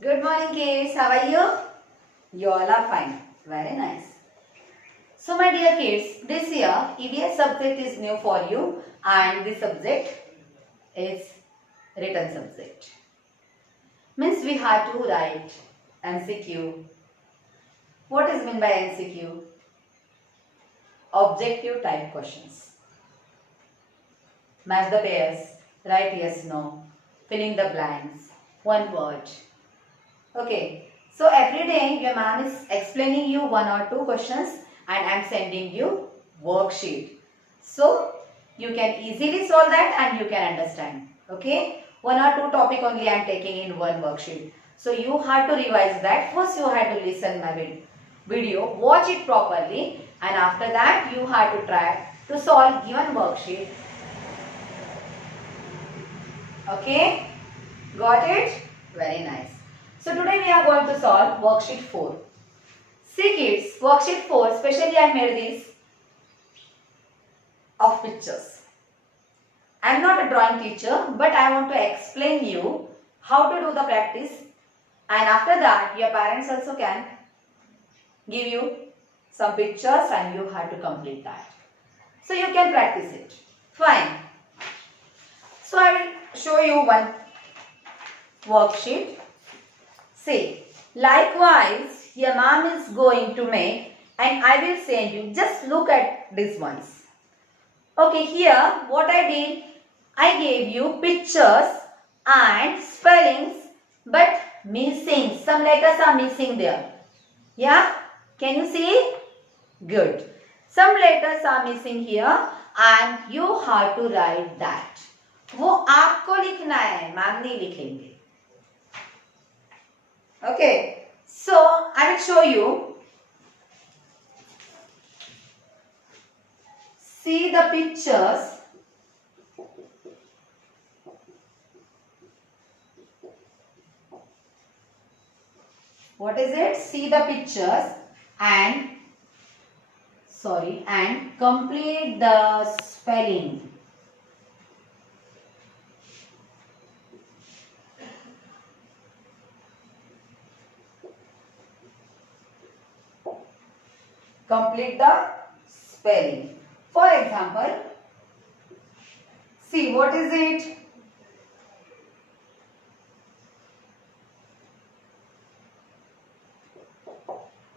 Good morning, kids. How are you? You all are fine. Very nice. So, my dear kids, this year EVS subject is new for you, and this subject is written subject. Means we have to write MCQ. What is meant by MCQ? Objective type questions. Match the pairs. Write yes, no. Fill in the blanks. One word. Okay, so every day your ma'am is explaining you one or two questions and I am sending you worksheet. So you can easily solve that and you can understand. Okay, one or two topic only I am taking in one worksheet. So you have to revise that. First you have to listen my video, watch it properly, and after that you have to try to solve given worksheet. Okay, got it? Very nice. So today we are going to solve worksheet 4. See kids, worksheet 4, especially I made this of pictures. I am not a drawing teacher, but I want to explain you how to do the practice, and after that your parents also can give you some pictures and you have to complete that. So you can practice it. Fine. So I will show you one worksheet. See, likewise, your mom is going to make and I will send you. Just look at these ones. Okay, here what I did, I gave you pictures and spellings but missing. Some letters are missing there. Yeah, can you see? Good. Some letters are missing here and you have to write that. वो आपको लिखना है, ma'am नहीं लिखेंगे. Okay, so I will show you. See the pictures. What is it? See the pictures and complete the spelling. Complete the spelling. For example, see what is it?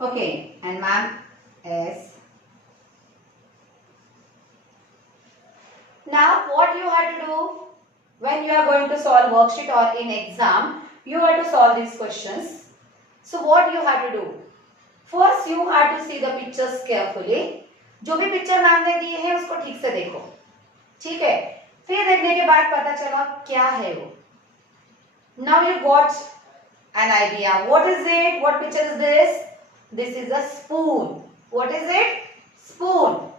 Okay, and ma'am S. Now what you have to do when you are going to solve worksheet or in exam, you have to solve these questions. So what you have to do? First you have to see the pictures carefully. जो भी picture ma'am ने दिए हैं उसको ठीक से देखो, ठीक है? फिर देखने के बाद पता चला क्या है वो. Now you got an idea. What is it? What picture is this? This is a spoon. What is it? Spoon.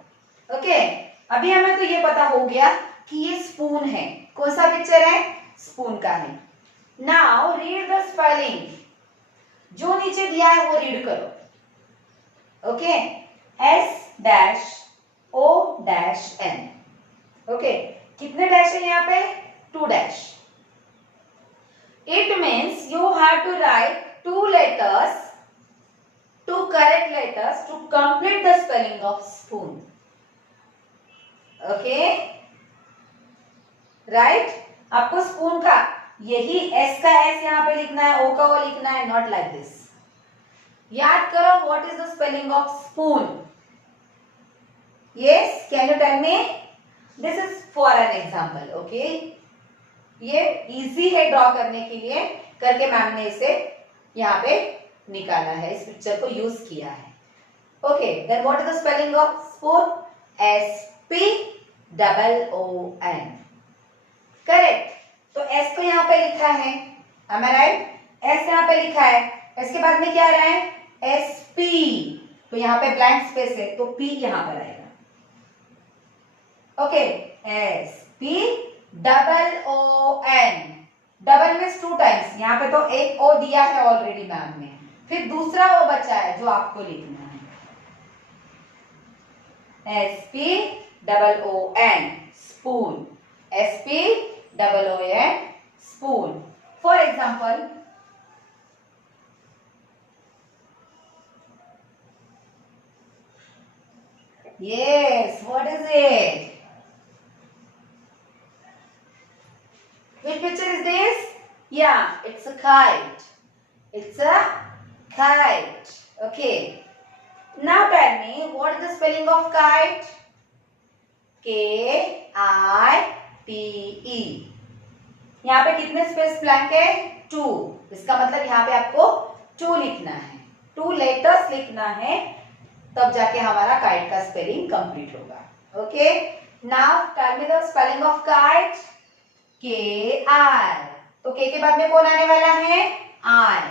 Okay. अभी हमें तो ये पता हो गया कि ये स्पून है. कौन सा पिक्चर है? स्पून का है. Now read the spelling. जो नीचे दिया है वो रीड करो. Okay, S-O-N. Okay, कितने डैश है यहाँ पे? 2 dash. It means you have to write 2 letters, 2 correct letters to complete the spelling of spoon. Okay, right? आपको स्पून का यही S का S यहाँ पे लिखना है, O का O लिखना है, not like this. याद करो what is the spelling of spoon? Yes, can you tell me? This is for an example, okay? ये easy है ड्रॉ करने के लिए, करके मैम ने इसे यहाँ पे निकाला है, इस पिक्चर को यूज किया है. Okay, then what is the spelling of spoon? S-P-O-O-N. Correct. तो S को यहाँ पे लिखा है, am I right? S यहाँ पे लिखा है, S के बाद में क्या आ रहा है? SP. तो यहाँ पे ब्लैंक स्पेस है तो P यहाँ पर आएगा. Okay, S-P-O-O-N. Double means 2 times. यहाँ पे तो एक O दिया है ऑलरेडी मैम ने, फिर दूसरा O बचा है जो आपको लिखना है. S-P-O-O-N. spoon. S-P-O-O-N. spoon. For example, Yes, what is it? Which picture is this? Yeah, it's a kite. It's a kite. Okay. Now tell me, what is the spelling of kite? Kite. यहाँ पे कितने space blank है? 2. इसका मतलब यहाँ पे आपको 2 लिखना है, 2 लेटर्स लिखना है, तब जाके हमारा काइट का स्पेलिंग कंप्लीट होगा. Okay, now tell me the spelling of kite. KR. तो के बाद में कौन आने वाला है? I.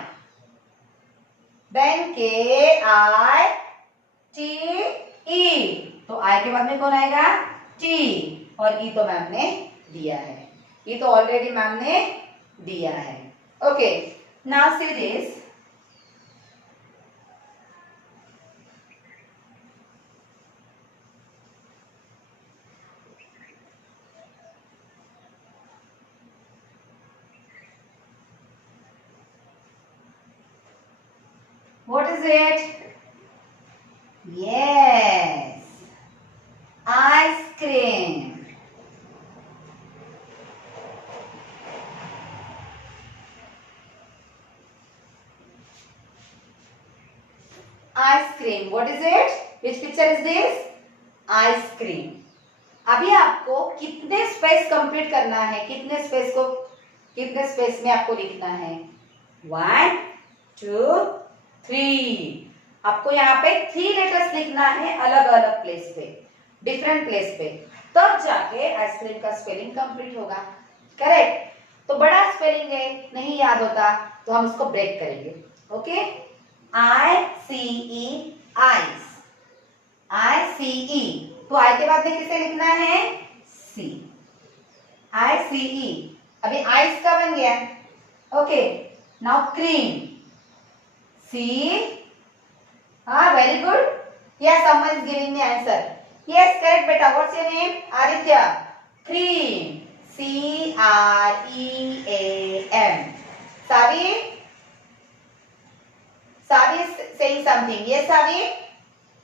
Then KITE. तो I के बाद में कौन आएगा? T. और E तो मैम ने दिया है, ये तो ऑलरेडी मैम ने दिया है. Okay, now see this. What is it? Yes, ice cream. Ice cream. What is it? Which picture is this? Ice cream. अभी आपको कितने स्पेस कंप्लीट करना है? कितने स्पेस में आपको लिखना है? 1 2 3. आपको यहाँ पे 3 लेटर्स लिखना है अलग अलग प्लेस पे, डिफरेंट प्लेस पे, तब जाके आइसक्रीम का स्पेलिंग कंप्लीट होगा. करेक्ट. तो बड़ा स्पेलिंग है, नहीं याद होता तो हम उसको ब्रेक करेंगे. Okay, ICE ice. ICE. तो आई के बाद में किसे लिखना है? C. ICE. अभी आइस का बन गया. Okay, now cream. C. Very good. Yes, someone is giving me answer. Yes, correct, beta. What's your name? Aditya. Cream. CREAM. Savi? Savi is saying something. Yes, Savi?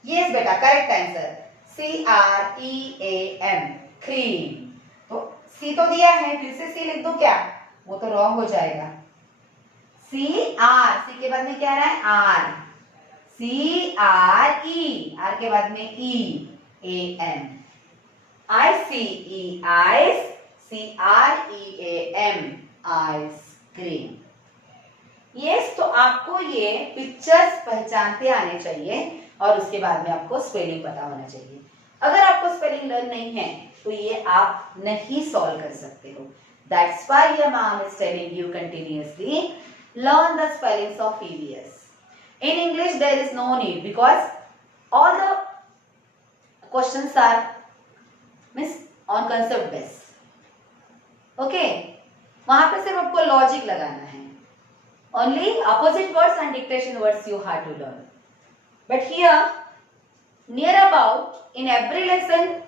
Yes, beta. Correct answer. CREAM. Cream. तो C तो दिया है, फिर से C लिख दो क्या? वो तो रॉन्ग हो जाएगा. CR. C के बाद में क्या आ रहा है? R. CRE. R के बाद में EAM. ICE ice. CREAM ice cream. Yes, तो आपको ये पिक्चर्स पहचानते आने चाहिए और उसके बाद में आपको स्पेलिंग पता होना चाहिए. अगर आपको स्पेलिंग लर्न नहीं है तो ये आप नहीं सॉल्व कर सकते हो. That's why your mom is telling you continuously learn the spellings of EVS. In English there is no need because all the questions are on concept based. Okay, वहां पे सिर्फ आपको लॉजिक लगाना है. Only opposite words and dictation words you have to learn. But here, near about in every lesson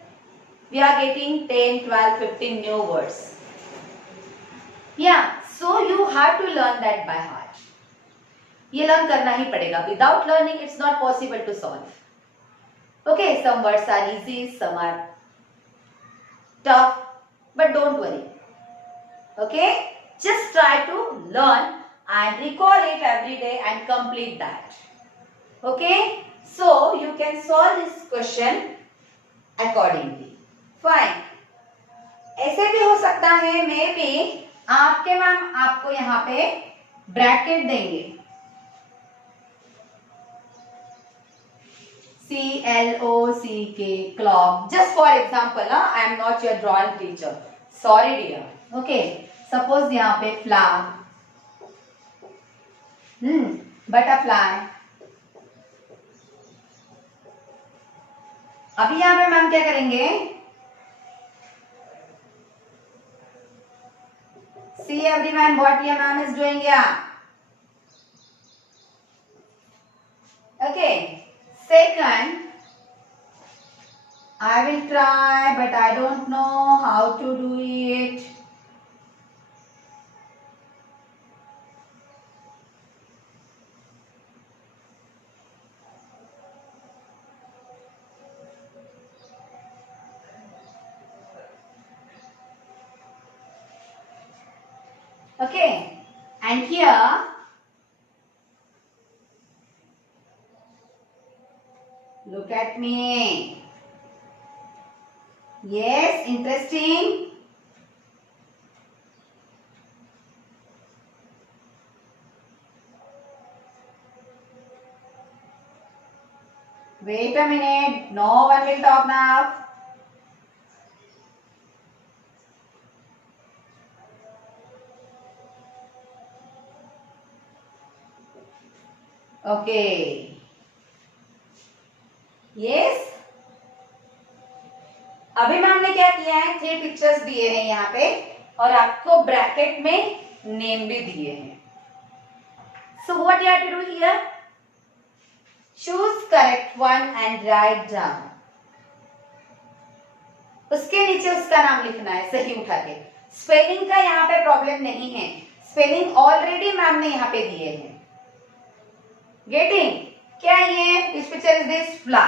we are getting 10, 12, 15 new words. Yeah, so you have to learn that by heart. ये learn करना ही पड़ेगा. Without learning, it's not possible to solve. Okay, some words are easy, some are tough, but don't worry. Okay, just try to learn and recall it every day and complete that. Okay, so you can solve this question accordingly. Fine. ऐसे भी हो सकता है, may be आपके ma'am आपको यहाँ पे bracket देंगे. CLOCK clock. Just for example, I am not your drawing teacher. Sorry dear. Okay. Suppose यहाँ पे flower, butterfly. अभी यहाँ पे मैम क्या करेंगे? See everyone what your ma'am is doing here. Okay. Second, I will try but I don't know how to do it. Okay, and here look at me. Yes, interesting. Wait a minute. No one will talk now. Okay. Yes. अभी ma'am ने क्या किया है, 3 pictures दिए हैं यहाँ पे और आपको ब्रैकेट में नेम भी दिए हैं. So what you have to do here? Choose correct one and write down. उसके नीचे उसका नाम लिखना है सही उठा के. स्पेलिंग का यहाँ पे प्रॉब्लम नहीं है. स्पेलिंग ऑलरेडी मैम ने यहाँ पे दिए हैं. गेटिंग? क्या ये दिस पिक्चर इज दिस फ्ला.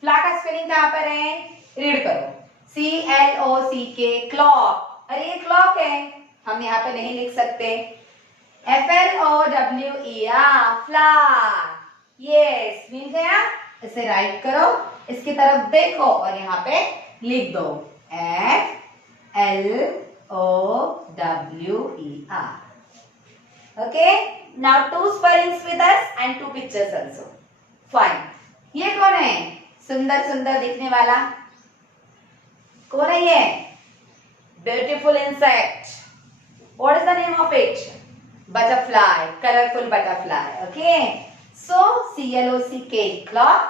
फ्ला का स्पेलिंग कहाँ पर है? रीड करो. CLOCK clock. अरे ये क्लॉक है, हम यहाँ पे नहीं लिख सकते. FLOWE flower. यस, मिल गया. इसे राइट करो, इसकी तरफ देखो और यहाँ पे लिख दो FLOWER. Okay, now 2 spellings with us and 2 pictures also. Fine. ये कौन है? सुंदर सुंदर दिखने वाला कौन है ये? Beautiful insect. What is the name of it? Butterfly. Colorful butterfly. Okay. So CLOCK clock.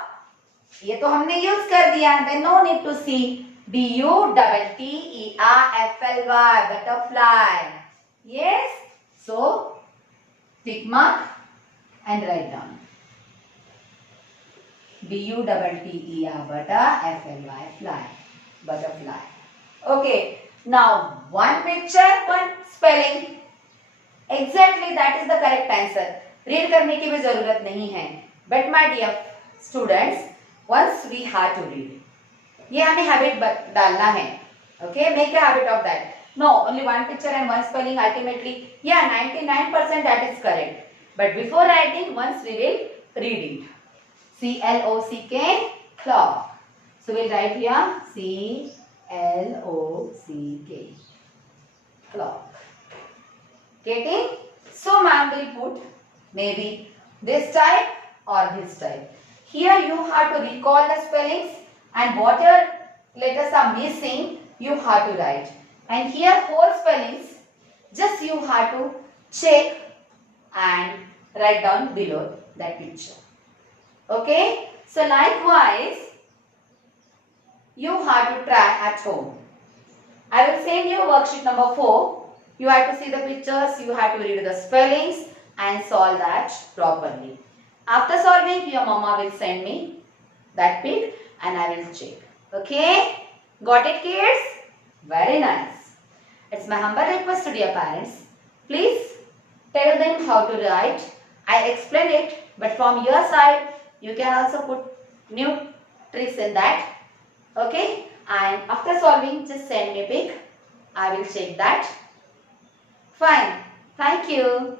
ये तो हमने यूज कर दिया. Then no need to see. BUTTERFLY butterfly. Yes. So tick mark and write down. BUTTER butterfly fly butterfly. Okay. Now one picture, one spelling. Exactly that is the correct answer. Read करने की भी जरूरत नहीं है. But my dear students, once we have to read. ये हमें habit डालना है. Okay, make a habit of that. No, only one picture and one spelling ultimately. Yeah, 99% that is correct. But before writing, once we will read it. CLOCK clock. So we'll write here CLOCK clock. Getting? So ma'am will put maybe this type or this type. Here you have to recall the spellings and whatever letters are missing you have to write. And here 4 spellings just you have to check and write down below that picture. Okay? So likewise you have to try at home. I will send you worksheet number 4. You have to see the pictures, you have to read the spellings and solve that properly. After solving, your mama will send me that pic and I will check. Okay? Got it, kids? Very nice. It's my humble request to dear parents. Please tell them how to write. I explain it, but from your side, you can also put new tricks in that. Okay? And after solving, just send me a pic. I will check that. Fine. Thank you.